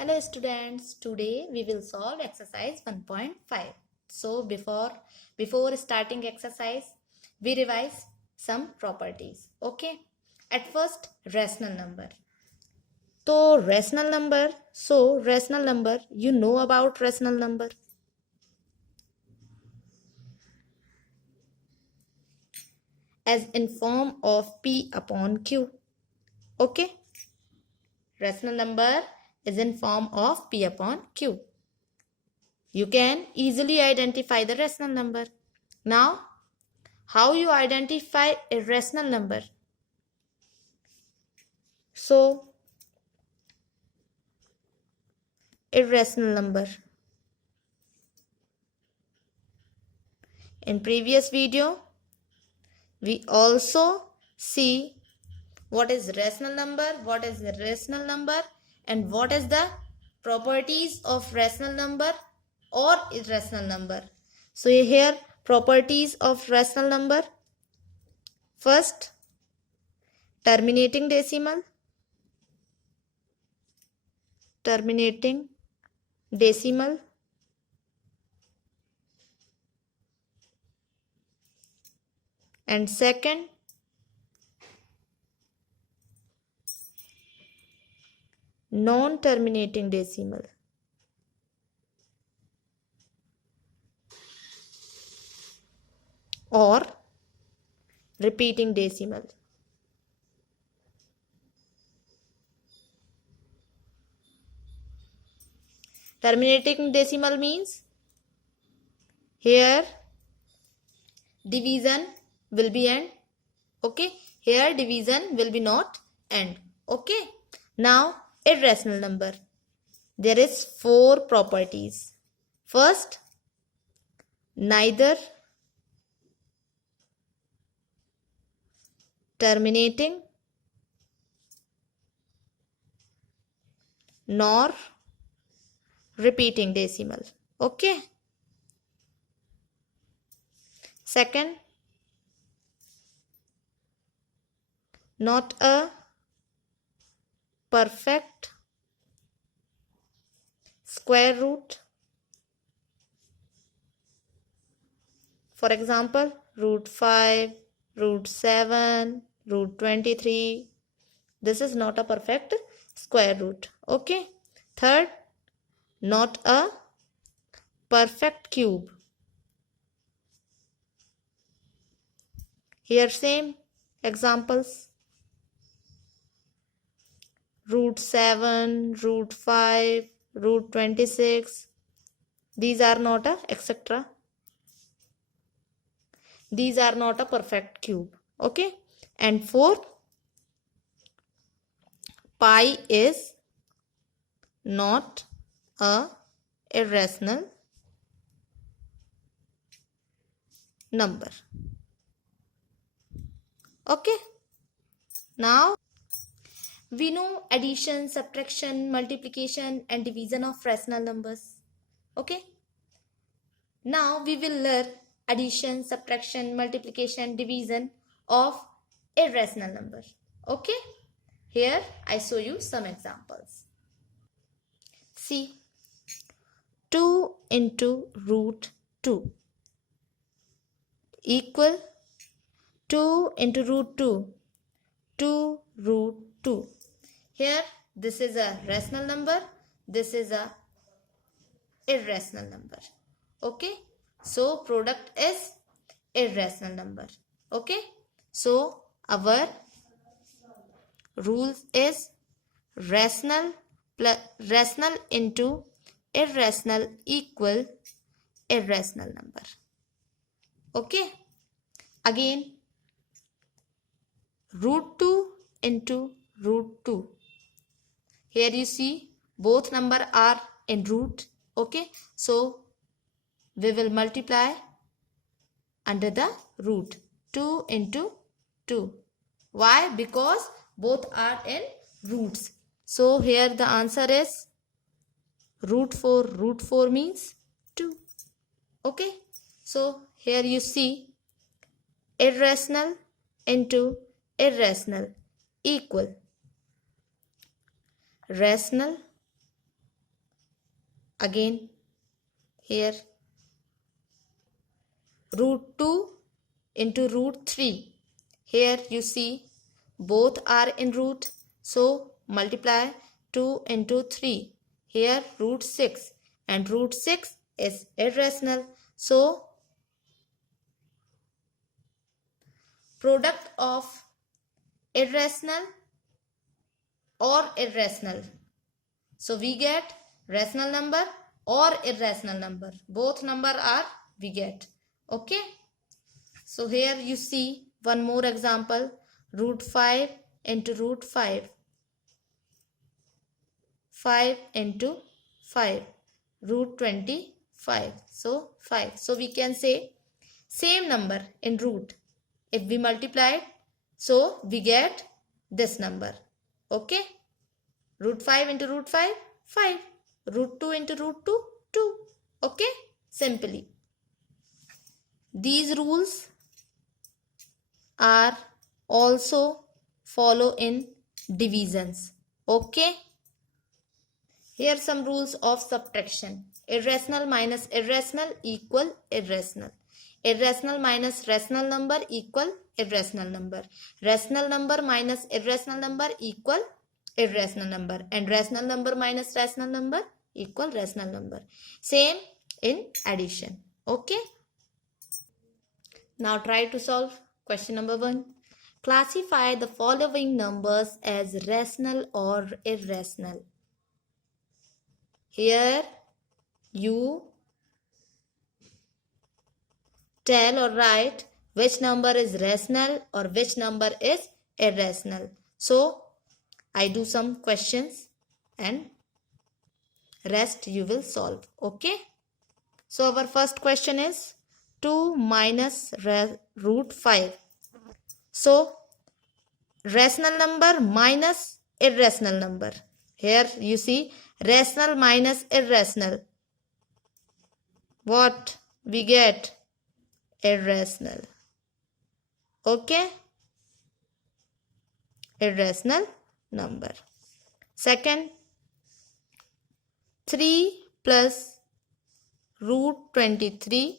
Hello students, today we will solve exercise 1.5. So before starting exercise, we revise some properties. Okay. At first, rational number. Rational number, you know about rational number. As in form of P upon Q. Okay. Rational number is in form of P upon Q. You can easily identify the rational number. Now, how you identify a rational number? So, irrational number. In previous video, we also see what is rational number, what is irrational number, and what is the properties of rational number or irrational number. So here properties of rational number. First, terminating decimal. And second, non-terminating decimal. Or repeating decimal. Terminating decimal means here division will be end. Okay. Here division will be not end. Okay. Now irrational number. There is 4 properties. First, neither terminating nor repeating decimal. Okay. Second, not a perfect square root. For example, root 5, root 7, root 23. This is not a perfect square root. Okay. Third, not a perfect cube. Here same examples. Root 7, root 5, root 26. These are not a etc. These are not a perfect cube. Okay. And fourth, pi is not a irrational number. Okay. Now we know addition, subtraction, multiplication and division of rational numbers. Okay. Now we will learn addition, subtraction, multiplication, division of irrational number. Okay. Here I show you some examples. See, 2 into root 2 equal 2 into root 2, 2 root 2. Here this is a rational number, this is a irrational number. Okay. So product is irrational number. Okay. So our rules is rational into irrational equal irrational number. Okay. Again, root 2 into root 2. Here you see both number are in root. Okay. So we will multiply under the root. 2 into 2. Why? Because both are in roots. So here the answer is root 4. Root 4 means 2. Okay. So here you see irrational into irrational equal rational again here root 2 into root 3. Here you see both are in root, so multiply 2 into 3. Here root 6, and root 6 is irrational, so product of irrational or irrational. So we get rational number or irrational number. Both number are we get. Okay. So here you see one more example. Root 5 into root 5. 5 into 5. Root 25. So 5. So we can say same number in root. If we multiply it, so we get this number. Okay. Root 5 into root 5, 5. Root 2 into root 2, 2. Okay. Simply. These rules are also follow in divisions. Okay. Here some rules of subtraction. Irrational minus irrational equal irrational. Irrational minus rational number equal irrational number. Rational number minus irrational number equal irrational number. And rational number minus rational number equal rational number. Same in addition. Okay. Now try to solve question number 1. Classify the following numbers as rational or irrational. Here you tell or write which number is rational or which number is irrational. So I do some questions and rest you will solve. Okay. So our first question is 2 minus root 5. So rational number minus irrational number. Here you see rational minus irrational. What we get? Irrational. Okay. Irrational number. Second, 3 plus root 23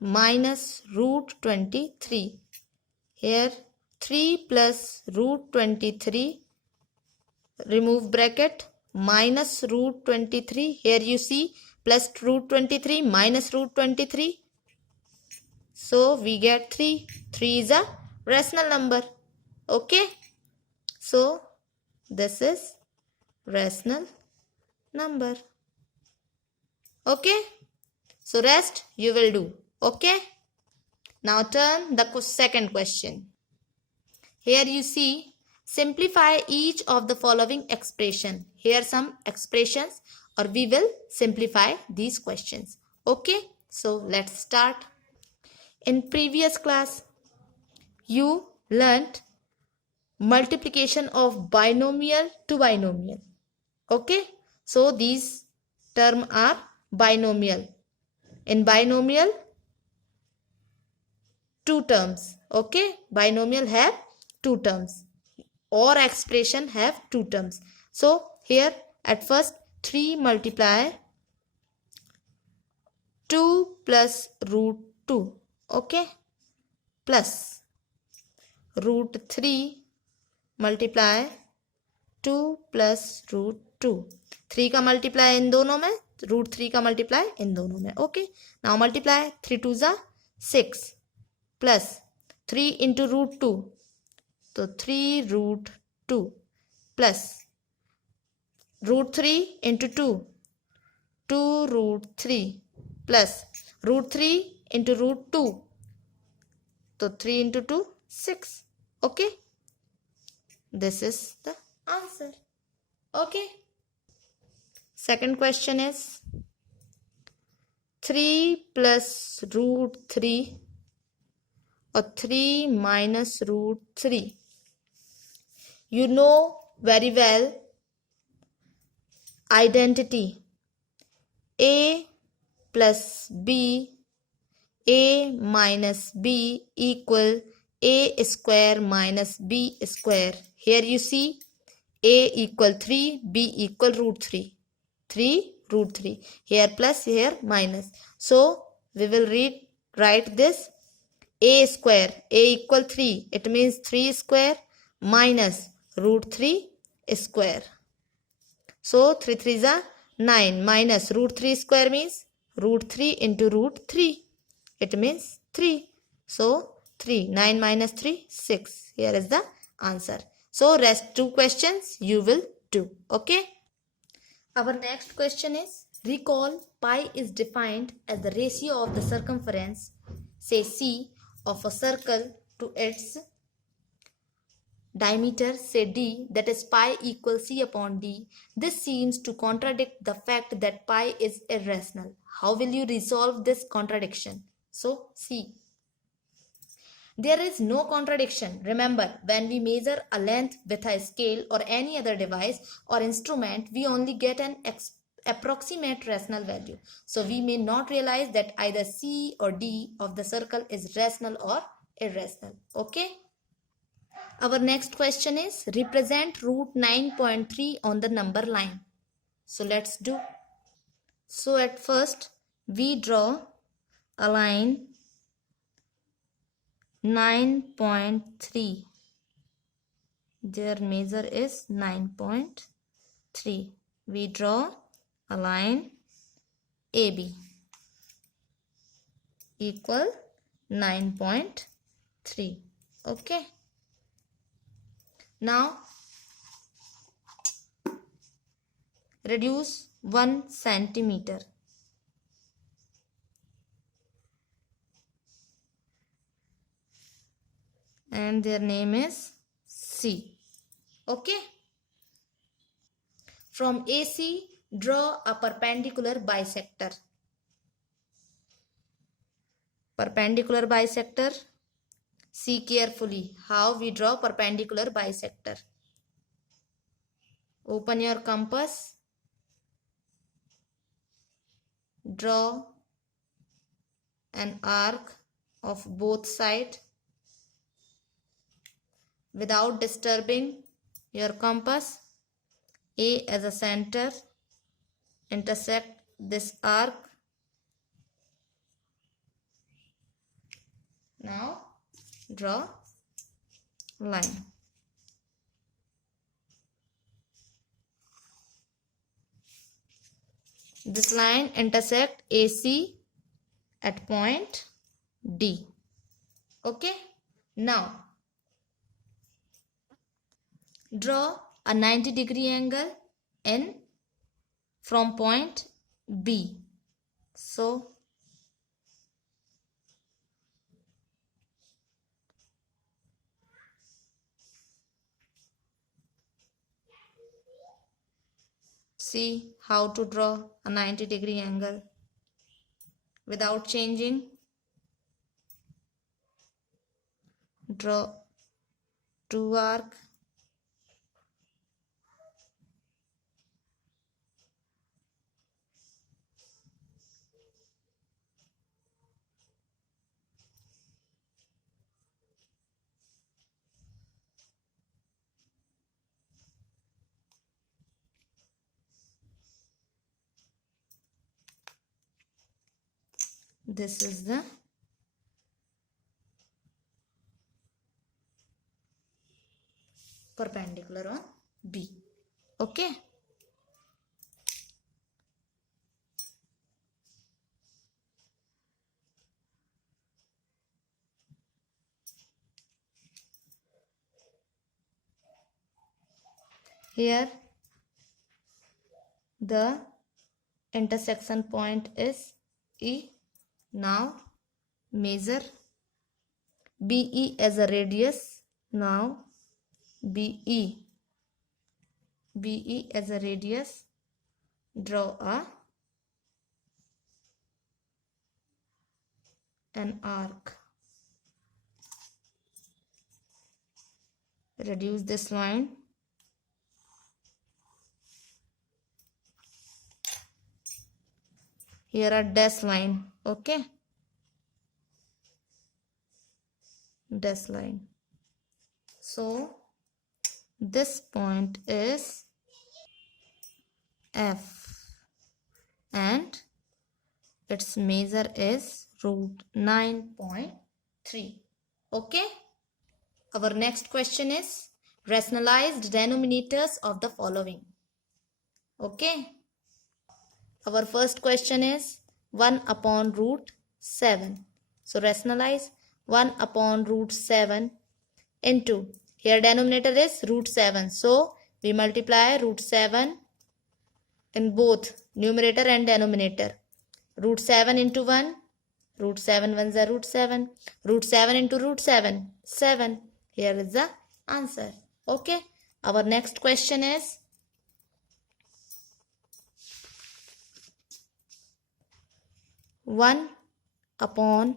minus root 23. Here 3 plus root 23, remove bracket, minus root 23. Here you see plus root 23 minus root 23. So we get 3. 3 is a rational number. Okay. So this is rational number. Okay. So rest you will do. Okay. Now turn the second question. Here you see simplify each of the following expression. Here some expressions, or we will simplify these questions. Okay. So let's start. In previous class you learnt multiplication of binomial to binomial. Okay. So these terms are binomial. In binomial, two terms. Okay. Binomial have two terms. Or expression have two terms. So here at first 3 multiply 2 plus root 2. Okay. Plus root 3 multiply 2 plus root 2. 3 का multiply इन दोनों में, root 3 का multiply इन दोनों में. Okay. Now multiply 3 2 जा 6 plus 3 into root 2. तो 3 root 2 plus root 3 into 2. 2 root 3 plus root 3 into root 2. So 3 into 2, 6. Okay. This is the answer. Okay. Second question is 3 plus root 3 or 3 minus root 3. You know very well identity. A plus B, A minus B equal A square minus B square. Here you see A equal 3, B equal root 3. 3 root 3. Here plus, here minus. So we will write this a square. A equal 3. It means 3 square minus root 3 square. So 3 3 is a 9 minus root 3 square means root 3 into root 3. It means 3. So 3. 9 minus 3, 6. Here is the answer. So rest 2 questions you will do. Okay. Our next question is, recall pi is defined as the ratio of the circumference, say C, of a circle to its diameter, say D, that is pi equals C upon D. This seems to contradict the fact that pi is irrational. How will you resolve this contradiction? So, see. There is no contradiction. Remember, when we measure a length with a scale or any other device or instrument, we only get an approximate rational value. So we may not realize that either C or D of the circle is rational or irrational. Okay. Our next question is, represent root 9.3 on the number line. So let's do. So at first we draw a line 9.3. Their measure is 9.3. We draw a line AB equal 9.3. Okay. Now reduce 1 centimeter. And their name is C. Okay. From AC, draw a perpendicular bisector. Perpendicular bisector. See carefully how we draw perpendicular bisector. Open your compass. Draw an arc of both sides without disturbing your compass. A as a center, intersect this arc. Now draw line. This line intersect AC at point D. Okay. Now draw a 90-degree angle N from point B. So see how to draw a 90-degree angle without changing. Draw 2 arc. This is the perpendicular on B. Okay. Here the intersection point is E. Now measure BE as a radius. Now BE as a radius. Draw an arc. Reduce this line. Here are dash line. Okay. Dash line. So this point is F. its measure is root 9.3. Okay. Our next question is rationalized denominators of the following. Okay. Our first question is 1 upon root 7. So rationalize 1 upon root 7 into, here denominator is root 7. So we multiply root 7 in both numerator and denominator. Root 7 into 1, root 7 ones are root 7. Root 7 into root 7, 7. Here is the answer. Okay. Our next question is 1 upon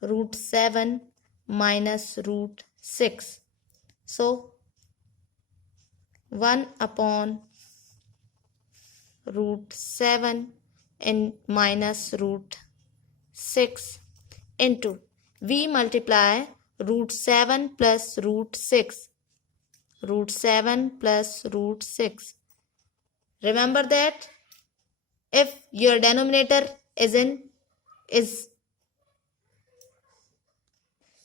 root 7 minus root 6. So 1 upon root 7 and minus root 6 into, we multiply root 7 plus root 6. Root 7 plus root 6. Remember that if your denominator is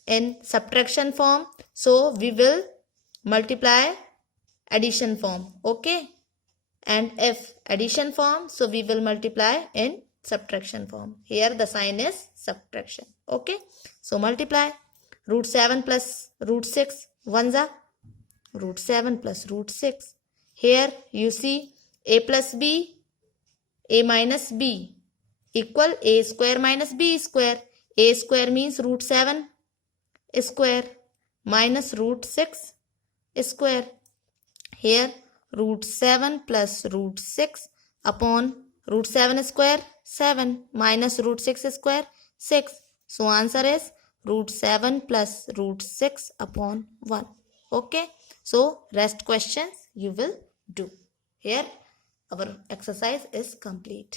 in subtraction form, so we will multiply addition form. Okay. And if addition form, so we will multiply in subtraction form. Here the sign is subtraction. Okay. So multiply root 7 plus root 6. Ones are root 7 plus root 6. Here you see a plus b, a minus b equal a square minus b square. A square means root 7 square minus root 6 square. Here root 7 plus root 6 upon root 7 square 7 minus root 6 square 6. So answer is root 7 plus root 6 upon 1. Okay. So rest questions you will do. Here our exercise is complete.